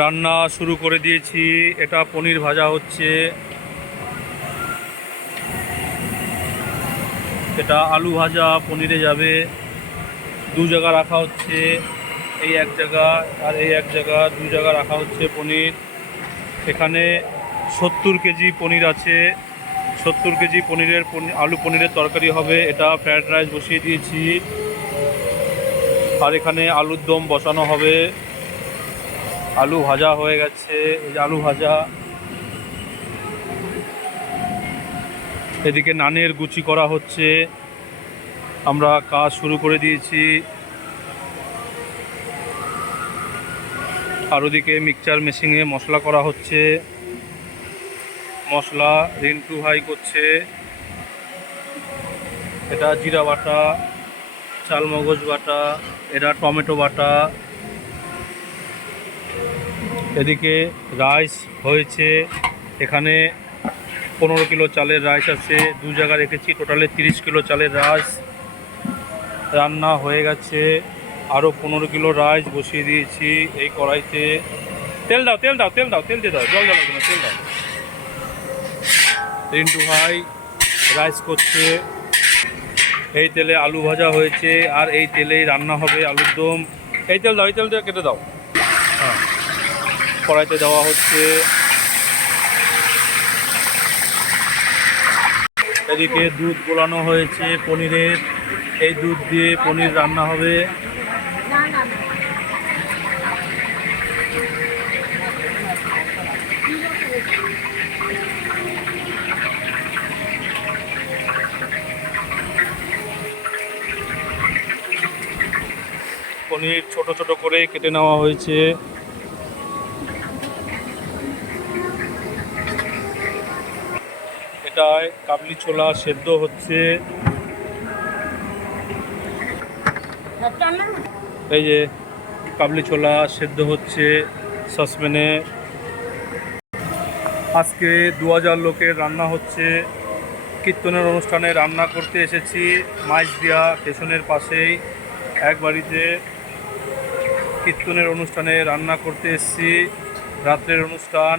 রান্না শুরু করে দিয়েছি। এটা পনির ভাজা হচ্ছে, এটা আলু ভাজা পনিরে যাবে। দু জায়গা রাখা হচ্ছে, এই এক জায়গা আর এই এক জায়গা, দু জায়গা রাখা হচ্ছে পনির। এখানে 70 কেজি পনির আছে। 70 কেজি পনিরের আলু পনিরের তরকারি হবে। এটা ফ্রায়েড রাইস বসিয়ে দিয়েছি, আর এখানে আলুর দম বসানো হবে। আলু ভাজা হয়ে গেছে, এই যে আলু ভাজা। এদিকে নানের গুচি করা হচ্ছে, আমরা কাজ শুরু করে দিয়েছি। আর ওদিকে মিক্সচার মেশিনে মশলা করা হচ্ছে, মশলা রিন্টু ভাই করছে। এটা জিরা বাটা, চালমগজ বাটা, এটা টমেটো বাটা। এদিকে রাইস হয়েছে, এখানে 15 কিলো চালের রাইস আছে, দু জায়গা রেখেছি, টোটালে 30 কিলো চালের রাইস রান্না হয়ে গেছে। আরও 15 কিলো রাইস বসিয়ে দিয়েছি এই কড়াইতে। তেল দাও, তেল দাও, তেল দাও, তেল দিয়ে দাও, জল দাও না, তেল দাও। রিন্টু ভাই রাইস করছে। এই তেলে আলু ভাজা হয়েছে, আর এই তেলেই রান্না হবে আলুর দম। এই তেল দাও, এই তেল দিয়ে কেটে দাও। হ্যাঁ, কড়াইতে দেওয়া হচ্ছে। এদিকে দুধ গোলানো হয়েছে পনিরের, এই দুধ দিয়ে পনির রান্না হবে। পনির ছোট ছোট করে কেটে নেওয়া হয়েছে। এটায় কাবলি ছোলা সেদ্ধ হচ্ছে। এই যে কাবলি ছোলা সেদ্ধ হচ্ছে সসপ্যানে। আজকে 2000 লোকের রান্না হচ্ছে। কীর্তনের অনুষ্ঠানে রান্না করতে এসেছি মাইজদিয়া স্টেশনের পাশেই এক বাড়িতে। কীর্তনের অনুষ্ঠানে রান্না করতে এসেছি, রাত্রের অনুষ্ঠান।